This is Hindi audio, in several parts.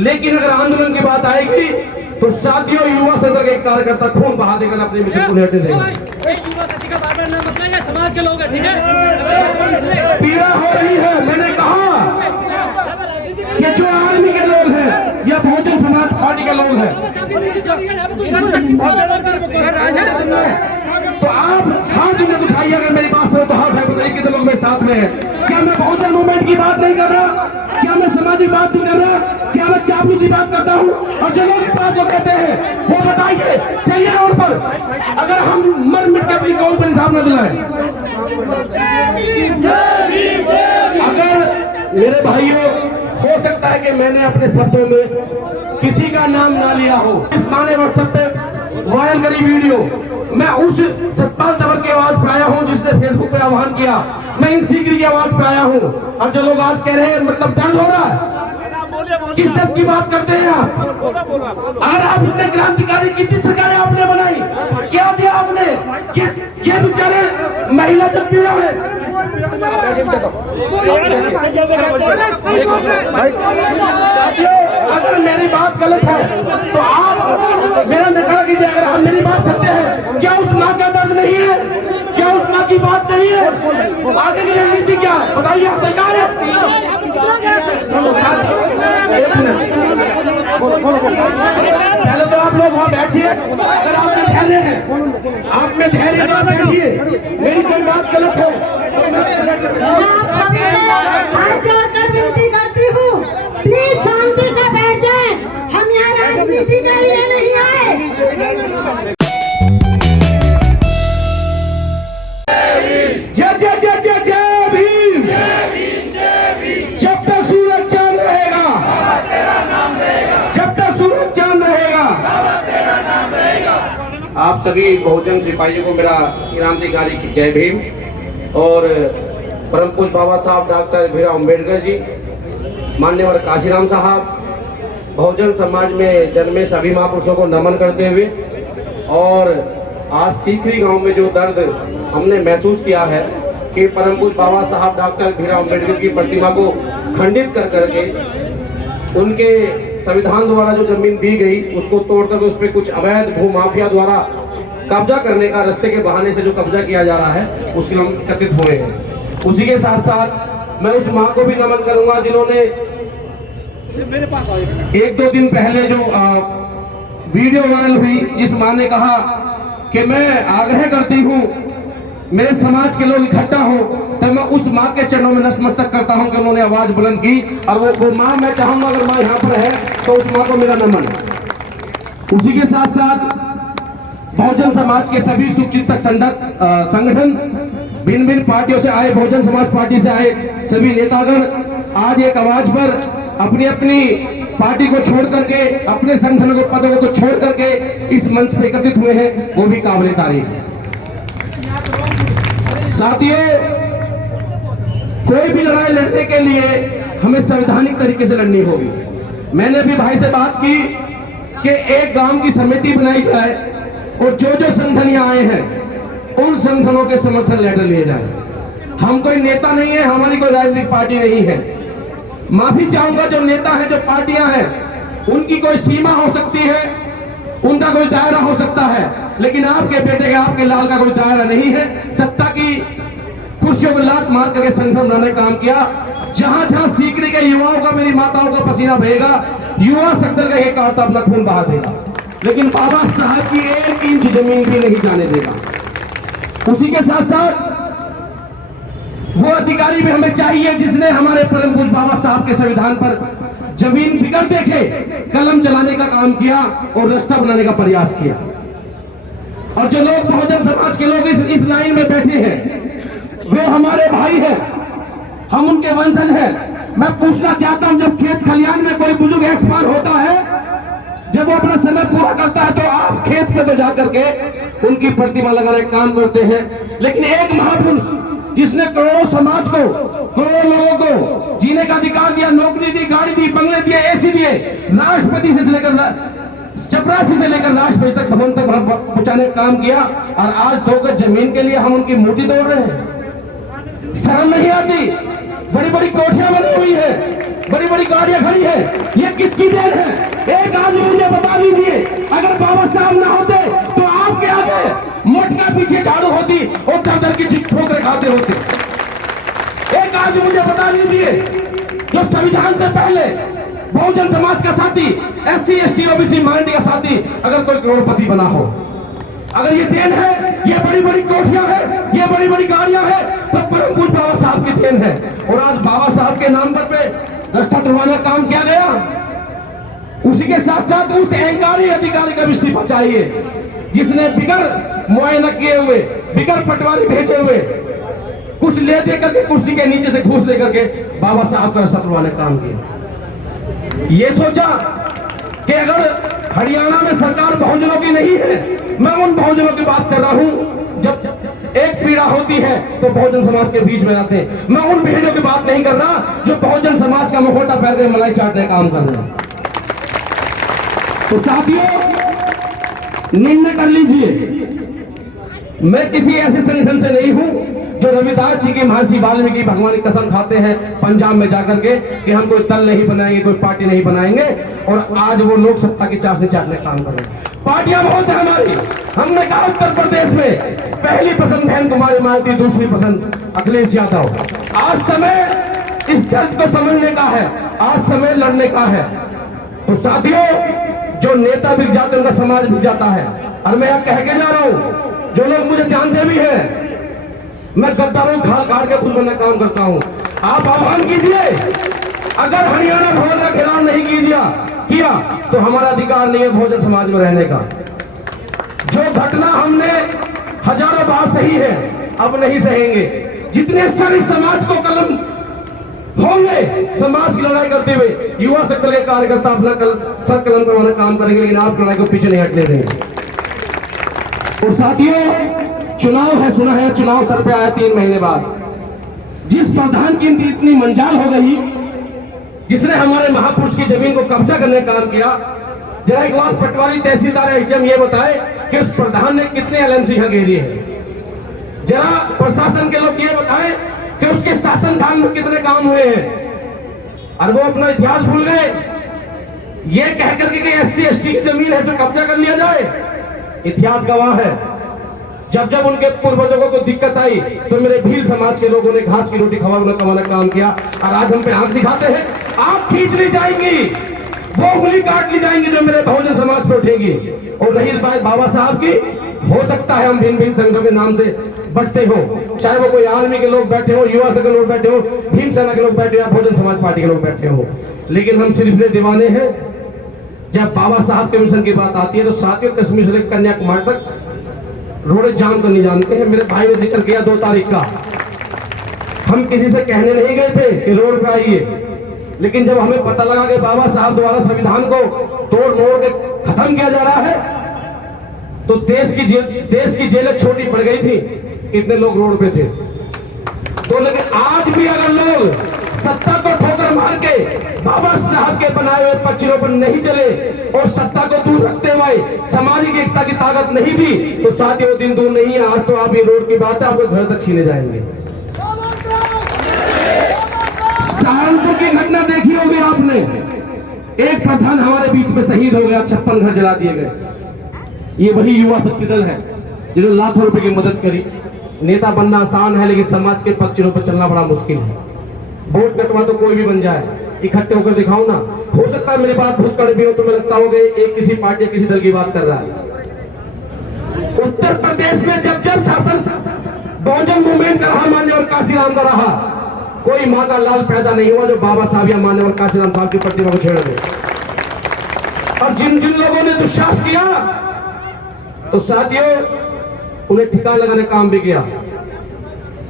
लेकिन अगर आंदोलन की बात आएगी तो साथियों युवा सदन के कार्यकर्ता खून बहा देगा, अपने मिशन को लेटे देगा। युवा सदी का बार-बार नाम अपना, ये समाज के लोग हैं, ठीक है? पीड़ा हो रही है। मैंने कहा कि जो आर्मी के लोग हैं या बहुजन समाज पार्टी के लोग हैं, तो आप हाथ उठाइए। अगर मेरी बात सुनो तो हाथ है, बताइए कितने लोग मेरे साथ में हैं। क्या मैं बहुजन मूवमेंट की बात नहीं कर रहा? क्या मैं सामाजिक बात नहीं कर रहा? क्या मैं चापलूसी बात करता हूँ? और जो लोग इस बात को कहते हैं वो बताइए, चलिए रोड पर, अगर हम मर मिट के अपनी कौम पर इंसाफ न दिलाएं। अगर मेरे भाइयों, हो सकता है कि मैंने अपने शब्दों में किसी का नाम ना लिया हो, इस माने व्हाट्सएप पे वायरल करी वीडियो, मैं उस सतपाल तंवर की आवाज पे आया हूँ जिसने फेसबुक पे आह्वान किया, मैं इन सीकरी की आवाज पे आया हूँ। और जो लोग आज कह रहे हैं मतलब दर्द हो रहा है, किस तरह की बात करते हैं आप? अगर आप इतने क्रांतिकारी, कितनी सरकारें आपने बनाई, क्या दिया आपने? ये बेचारे महिला जब पीड़ा है, साथियों अगर मेरी बात गलत है तो आप मेरा नकार कीजिए। अगर हम मेरी बात सत्य है, क्या उस माँ का दर्द नहीं है? क्या उस माँ की बात नहीं है? आगे की रणनीति क्या बताइए? आप सरकार है। पहले तो आप लोग वहाँ बैठिए, अगर आप में धैर्य है, आप में धैर्य तो बैठिए। मेरी कोई बात गलत है हाथ जोड़कर विनती करती हूँ, प्लीज शांति से बैठ जाएं। हम यहाँ राजनीति के लिए नहीं आए। जय जय जय जय जय भीम। जब तक सूरज चांद रहेगा, जब तक सूरज चांद रहेगा, आप सभी बहुजन सिपाहियों को मेरा क्रांतिकारी की जय भीम। और परम पूज्य बाबा साहब डॉक्टर भीमराव अम्बेडकर जी, माननीय काशीराम साहब, बहुजन समाज में जन्मे सभी महापुरुषों को नमन करते हुए, और आज सीकरी गांव में जो दर्द हमने महसूस किया है कि परम पूज्य बाबा साहब डॉक्टर भीमराव अम्बेडकर की प्रतिमा को खंडित कर करके उनके संविधान द्वारा जो जमीन दी गई उसको तोड़कर उस पर कुछ अवैध भूमाफिया द्वारा कब्जा करने का, रास्ते के बहाने से जो कब्जा किया जा रहा है, उसके हम एकत्रित हुए हैं। उसी के साथ साथ मैं उस माँ को भी नमन करूंगा जिन्होंने मेरे पास एक दो दिन पहले जो वीडियो वायरल हुई, जिस माँ ने कहा कि मैं आग्रह करती हूँ मेरे समाज के लोग इकट्ठा हो, तो मैं उस माँ के चरणों में नतमस्तक करता हूँ कि उन्होंने आवाज बुलंद की। और वो माँ, मैं चाहूंगा अगर माँ यहाँ पर है तो उस माँ को मेरा नमन। उसी के साथ साथ बहुजन समाज के सभी शुभचिंतक संगठन, भिन्न भिन्न पार्टियों से आए, बहुजन समाज पार्टी से आए सभी नेतागण आज एक आवाज पर अपनी अपनी पार्टी को छोड़ करके, अपने संगठनों को, पदों को छोड़ करके इस मंच पर एकत्रित हुए हैं, वो भी काबिल तारीफ। साथियों, कोई भी लड़ाई लड़ने के लिए हमें संवैधानिक तरीके से लड़नी होगी। मैंने अभी भाई से बात की कि एक गांव की समिति बनाई जाए और जो जो संगठन यहाँ आए हैं उन संगठनों के समर्थन लेटर लिए जाए। हम कोई नेता नहीं है, हमारी कोई राजनीतिक पार्टी नहीं है। माफी चाहूंगा, जो नेता है, जो पार्टियां हैं, उनकी कोई सीमा हो सकती है, उनका कोई दायरा हो सकता है, लेकिन आपके बेटे का, आपके लाल का कोई दायरा नहीं है। सत्ता की कुर्सियों को लात मार करके संगठन बनाने काम किया। जहां जहां सीकरी के युवाओं का, मेरी माताओं का पसीना बहेगा, युवा संगठन का एक आता अपना खून बहा देगा, लेकिन बाबा साहब की 1 इंच जमीन भी नहीं जाने देगा। उसी के साथ साथ वो अधिकारी भी हमें चाहिए जिसने हमारे परम पूज्य बाबा साहब के संविधान पर जमीन बिगड़ देखे कलम चलाने का काम किया और रास्ता बनाने का प्रयास किया। और जो लोग बहुजन समाज के लोग इस लाइन में बैठे हैं, वे हमारे भाई हैं, हम उनके वंशज हैं। मैं पूछना चाहता हूं, जब खेत खलियान में कोई बुजुर्ग एक्सपायर होता है, जब वो अपना समय पूरा करता है, तो आप खेत पे तो जाकर के उनकी प्रतिमा लगाने का काम करते हैं। लेकिन एक महापुरुष जिसने करोड़ों समाज को, करोड़ों लोगों को जीने का अधिकार दिया, नौकरी दी, गाड़ी दी, बंगले दिए, एसी दिए, राष्ट्रपति से लेकर चपरासी से लेकर राष्ट्रपति तक, भवन तक पहुंचाने का काम किया, और आज 2 गज जमीन के लिए हम उनकी मूर्ति तोड़ रहे हैं। शर्म नहीं आती? बड़ी बड़ी कोठियां बनी हुई है, बड़ी बड़ी गाड़ियां खड़ी है, ये किसकी देन है? एक आदमी मुझे बता दीजिए, अगर बाबा साहब ना होते तो आपके आगे मोटका पीछे झाड़ू होती और दर दर की ठोकरें खाते होते। एक आदमी मुझे बता दीजिए, जो संविधान से पहले बहुजन समाज का साथी, SC ST OBC माइनॉरिटी का साथी, अगर कोई करोड़पति बना हो, अगर ये देन है, ये बड़ी बड़ी कोठियां है, ये बड़ी बड़ी गाड़ियां है, तो परम पूज्य बाबा साहब की देन है। और आज बाबा साहब के नाम पर पे रास्ता तुड़वाने का काम किया गया। उसी के साथ साथ उस अहंकारी अधिकारी का भी इस्तीफा चाहिए जिसने बिगर मुआयना किए हुए, बिगर पटवारी भेजे हुए, कुछ ले दे करके कुर्सी के नीचे से घूस लेकर के बाबा साहब का रास्ता तुड़वाने का काम किया। ये सोचा कि अगर हरियाणा में सरकार बहुजनों की नहीं है, मैं उन बहुजनों की बात कर रहा हूं, जब एक पीड़ा होती है तो बहुजन समाज के बीच में आते हैं। मैं उन भेड़ियों की बात नहीं कर रहा जो बहुजन समाज का मुखौटा पहन कर मलाई चाटने का काम कर रहे हैं। तो साथियों, निर्णय कर लीजिए, मैं किसी ऐसे संगठन से नहीं हूं जो रविदास जी की, महर्षि वाल्मीकि भगवान की कसम खाते हैं पंजाब में जाकर के कि हम कोई दल नहीं बनाएंगे, कोई पार्टी नहीं बनाएंगे, और आज वो लोग सत्ता की चाशनी चाटने का काम कर रहे हैं। पार्टियां बहुत है हमारी। हमने कहा उत्तर प्रदेश में पहली पसंद बहन कुमारी मायावती, दूसरी पसंद अखिलेश यादव। आज समय इस दर्द को समझने का है, आज समय लड़ने का है। तो साथियों, जो नेता बिक जाते हैं उनका समाज बिक जाता है। और मैं यह कह के जा रहा हूं, जो लोग मुझे जानते भी हैं, मैं गद्दारों खाल काट के खुद बनने काम करता हूं। आप आह्वान कीजिए, अगर हरियाणा भवन का खिलाफ नहीं किया तो हमारा अधिकार नहीं है बहुजन समाज में रहने का। जो घटना हमने हजारों बार सही है, अब नहीं सहेंगे। जितने सारे समाज को कलम होंगे, समाज की लड़ाई करते हुए युवा सेक्टर के कार्यकर्ता अपना सर कलम करवाने काम करेंगे, लेकिन आप लड़ाई को पीछे नहीं हटने देंगे। और साथियों, चुनाव है, सुना है चुनाव सर पे आया 3 महीने बाद। जिस प्रधान की इतनी मंजाल हो गई, जिसने हमारे महापुरुष की जमीन को कब्जा करने का काम किया, जरा एक बार पटवारी, तहसीलदार, SDM ये बताए कि उस प्रधान ने कितने LMC यहां घेरी है। जरा प्रशासन के लोग ये बताएं कि उसके शासनकाल में कितने काम हुए हैं। और वो अपना इतिहास भूल गए, ये कह करके कि SC ST की जमीन है, तो कब्जा कर लिया जाए। इतिहास गवाह है, जब जब उनके पूर्वजों को दिक्कत आई तो मेरे भील समाज के लोगों ने घास की रोटी खवाने का काम किया। और आज हम पे आंख दिखाते हैं, आंख खींच ली जाएंगी, वो उंगली काट ली जाएंगी जो मेरे बहुजन समाज पे उठेगी। और रही बात बाबा साहब की, हो सकता है हम भिन्न भिन्न संगठनों के नाम से बढ़ते हो, चाहे वो कोई आर्मी के लोग बैठे हो, युवा के लोग बैठे हो, भीम सेना के लोग बैठे हो, बहुजन समाज पार्टी के लोग बैठे हो, लेकिन हम सिर्फ दीवाने हैं। जब बाबा साहब के मिशन की बात आती है तो साथियों, कश्मीर से लेकर कन्याकुमारी तक रोड जाम करने जानते हैं। मेरे भाई ने जिक्र किया 2 तारीख का, हम किसी से कहने नहीं गए थे कि रोड पे आइए, लेकिन जब हमें पता लगा कि बाबा साहब द्वारा संविधान को तोड़ मोड़ के खत्म किया जा रहा है, तो देश की जेलें छोटी पड़ गई थी, इतने लोग रोड पे थे। तो लेकिन आज भी अगर लोग सत्ता को ठोकर मार के बाबा साहब के बनाए हुए पक्षियों पर नहीं चले और सत्ता को दूर रखते हुए सामाजिक एकता की ताकत नहीं दी, तो साथियों दिन दूर नहीं है, आज तो आप ये रोड की बात है, आपको घर तक छीने जाएंगे। सहारनपुर की घटना देखी होगी आपने, एक प्रधान हमारे बीच में शहीद हो गया, 56 घर जला दिए गए। ये वही युवा शक्ति दल है जिन्होंने लाखों रुपए की मदद करी। नेता बनना आसान है, लेकिन समाज के पक्षों पर चलना बड़ा मुश्किल है। वोट कटवा तो कोई भी बन जाए, इकट्ठे होकर दिखाओ ना। हो सकता है मेरी बात बहुत कड़वी हो, तो मैं लगता होगा एक किसी पार्टी किसी दल की बात कर रहा है। उत्तर प्रदेश में जब जब शासन बहुजन मूवमेंट का रहा, मान्यवर काशीराम का रहा, कोई माँ का लाल पैदा नहीं हुआ जो बाबा साहब या मान्यवर काशीराम साहब की प्रतिमा को छेड़ दे। और जिन जिन लोगों ने दुस्साहस किया, तो साथियों उन्हें ठिकाना लगाने काम भी किया।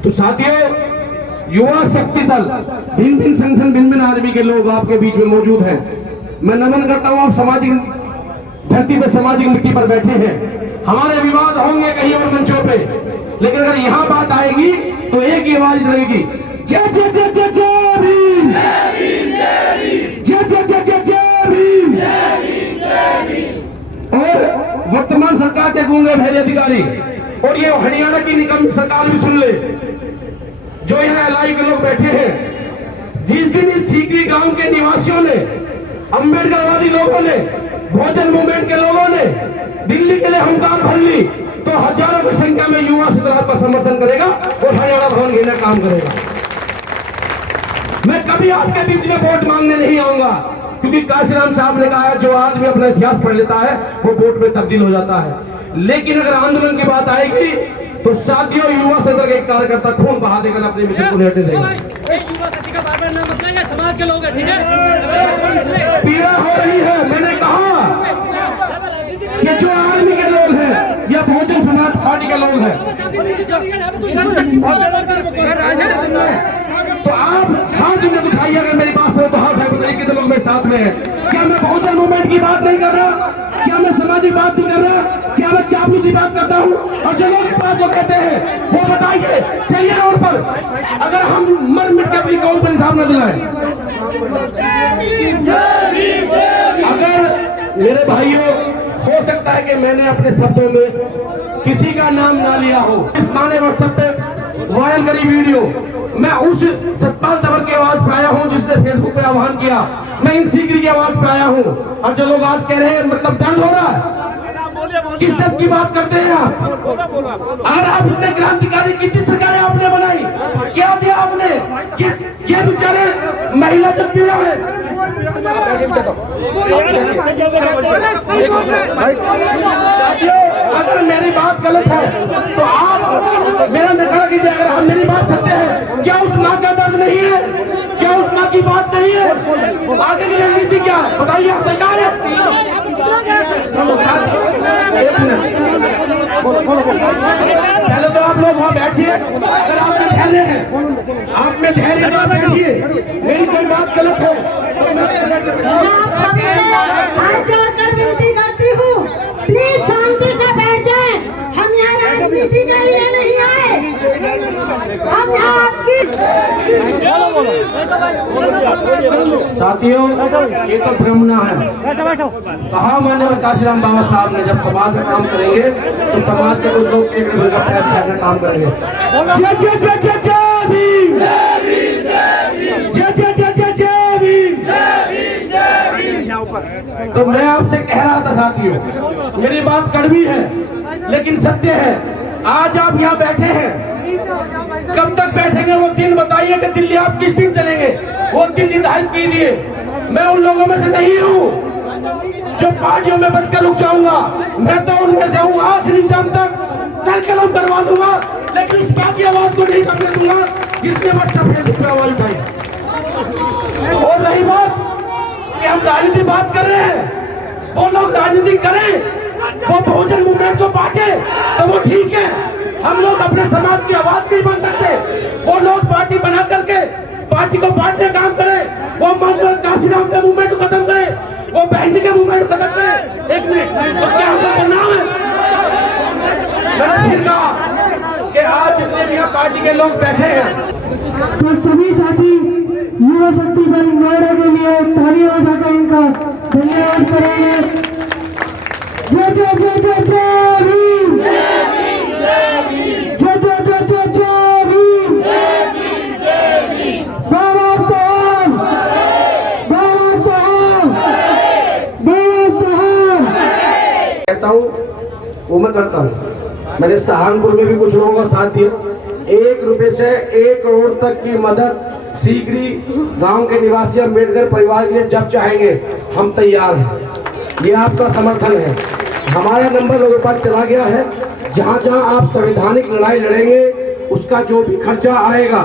तो साथियों, युवा शक्ति दल, भिन्न भिन्न संगठन, भिन्न भिन्न आदमी के लोग आपके बीच में मौजूद हैं। मैं नमन करता हूं, आप सामाजिक धरती पर, सामाजिक मिट्टी पर बैठे हैं। हमारे विवाद होंगे कहीं और मंचों पे, लेकिन अगर यहां बात आएगी तो एक ही आवाज लगेगी, जय जय जय जय जय भीम, जय जय जय जय जय भीम। और वर्तमान सरकार के गूंगे बहरे अधिकारी और ये हरियाणा की निगम सरकार भी सुन ले, जो यहाँ LI के लोग बैठे हैं, जिस दिन इस सीकरी गांव के निवासियों ने, अम्बेडकरवादी लोगों ने, बहुजन मूवमेंट के लोगों ने दिल्ली के लिए हुंकार भर ली, तो हजारों की संख्या में युवा सिद्धार्थ का समर्थन करेगा और हरियाणा भवन घेरने काम करेगा। मैं कभी आपके बीच में वोट मांगने नहीं आऊंगा, क्योंकि काशीराम साहब ने कहा है जो आदमी अपना इतिहास पढ़ लेता है वो वोट में तब्दील हो जाता है। लेकिन अगर आंदोलन की बात आएगी तो साथियों युवा सदन के कार्यकर्ता खून बहा देकर अपने मिशन को नेटे देगा। युवा शक्ति का बार-बार नाम अपना, ये समाज के लोग हैं, ठीक है? पीड़ा हो रही है। मैंने कहा कि जो आर्मी के लोग हैं या बहुजन समाज पार्टी के लोग हैं, तो आप हाथ में दिखाइए। अगर मेरी बात सुनो तो हाथ है, बताइए कितने लोग मेरे साथ में हैं। क्या मैं बहुजन मूवमेंट की बात नहीं कर रहा? क्या मैं समाजी बात नहीं कर रहा? क्या मैं चापलूसी बात करता हूँ? और जो लोग इस बात को कहते हैं वो बताइए। चलिए रोड पर, अगर हम मर मिट के अपनी कौम पर इंसाफ न दिलाएं। अगर मेरे भाइयों, हो सकता है कि मैंने अपने शब्दों में किसी का नाम ना लिया हो, इस माने व्हाट्सएप पे वायरल करी वीडियो, मैं उस सतपाल तंवर की आवाज पे आया हूं जिसने फेसबुक पे आह्वान किया। मैं इन सीकरी की आवाज पे आया हूं। और जो लोग आज कह रहे हैं मतलब दर्द हो रहा है, किस दर्द की बात करते हैं आप? अगर आप इतने क्रांतिकारी, कितनी सरकारें आपने बनाई, क्या दिया आपने? किस ये बेचारे महिला जब पीड़ा है, साथियों अगर मेरी बात गलत है तो आप मेरा नकार कीजिए। अगर हम मेरी बात सत्य है, क्या उस माँ का दर्द नहीं है? क्या उस माँ की बात नहीं है? आगे की रणनीति क्या बताइए? आप सरकार है। पहले तो आप लोग वहाँ बैठिए। अगर आप में धैर्य है, आप में धैर्य है तो आप बैठिए। मेरी कोई बात गलत है तो मैं हाथ जोड़कर विनती करती हूँ, प्लीज शांति से बैठ जाएं। हम यहाँ राजनीति के लिए नहीं आए, हम यहाँ आपकी। साथियों ये तो भ्रमना है। कहा मैंने काशीराम बाबा साहब ने, जब समाज में काम करेंगे तो समाज के कुछ लोग एक दूसरे का पैर पकड़कर काम करेंगे। जय जय जय जय जय भीम, जय जय जय जय जय भीम। तो मैं आपसे कह रहा था साथियों, मेरी बात कड़वी है लेकिन सत्य है। आज आप यहाँ बैठे हैं, कब तक बैठेंगे वो दिन बताइए कि दिल्ली आप किस दिन चलेंगे, वो दिन निर्धारित कीजिए। मैं उन लोगों में से नहीं हूँ जो पार्टियों में बैठकर रुक जाऊंगा। मैं तो उनमें से हूँ, आखिरी दम तक सर कलम करवा दूंगा, लेकिन उस बात की आवाज को नहीं करने दूंगा जिसने व्हाट्सएप फेसबुक पे आवाज उठाई। और रही बात कि हम राजनीति बात कर रहे हैं, वो लोग राजनीति करें, वो बहुजन मूवमेंट को बांटे तो वो ठीक है। हम लोग अपने समाज की आवाज नहीं बन सकते। वो लोग पार्टी बना करके पार्टी को बांटने काम करें, वो काशीराम के मूवमेंट को खत्म करें, वो बहन जी के मूवमेंट को खत्म करें। एक मिनट, तो क्या हमका नाम है? मैंने फिर कहा कि आज जितने भी यहाँ पार्टी के लोग बैठे हैं, तो सभी साथी युवा शक्ति दल नोएडा के लिए तालियां बजाकर इनका धन्यवाद करेंगे। जय जय जय जय जय भीम, जय जय जय जय जय भीम, बाबा साहब, बाबा साहब, बाबा साहब। कहता हूँ वो मैं करता हूँ। मैंने सहारनपुर में भी कुछ लोगों का साथ दिया। 1 रुपए से 1 करोड़ तक की मदद सीकरी गांव के निवासी अम्बेडकर परिवार के लिए जब चाहेंगे हम तैयार हैं। ये आपका समर्थन है। हमारा नंबर लोगों के पास चला गया है। जहां जहां आप संवैधानिक लड़ाई लड़ेंगे उसका जो भी खर्चा आएगा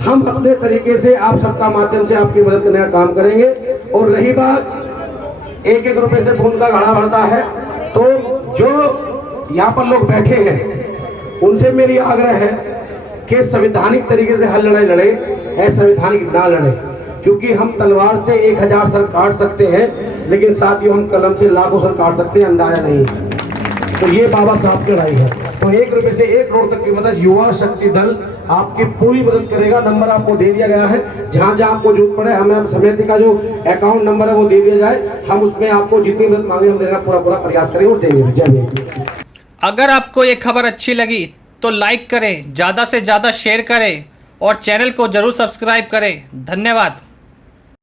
हम अपने तरीके से आप सबका माध्यम से आपकी मदद करने का काम करेंगे। और रही बात 1-1 रुपए से खून का घड़ा भरता है, तो जो यहाँ पर लोग बैठे हैं उनसे मेरी आग्रह है कि संवैधानिक तरीके से हर लड़ाई लड़े, असंवैधानिक ना लड़े। क्योंकि हम तलवार से 1000 सर काट सकते हैं, लेकिन साथियों हम कलम से लाखों सर काट सकते हैं, अंदाजा नहीं है। तो ये बाबा साहब की लड़ाई है। तो 1 रुपए से 1 करोड़ तक की मदद युवा शक्ति दल आपकी पूरी मदद करेगा। नंबर आपको दे दिया गया है। जहां जहां आपको जरूरत पड़े हमें समिति का जो अकाउंट नंबर है वो दे दिया जाए। हम उसमें आपको जितनी मदद मांगे हम देना पूरा प्रयास करेंगे और देंगे। जय हिंद। अगर आपको ये खबर अच्छी लगी तो लाइक करें, ज़्यादा से ज़्यादा शेयर करें और चैनल को ज़रूर सब्सक्राइब करें। धन्यवाद।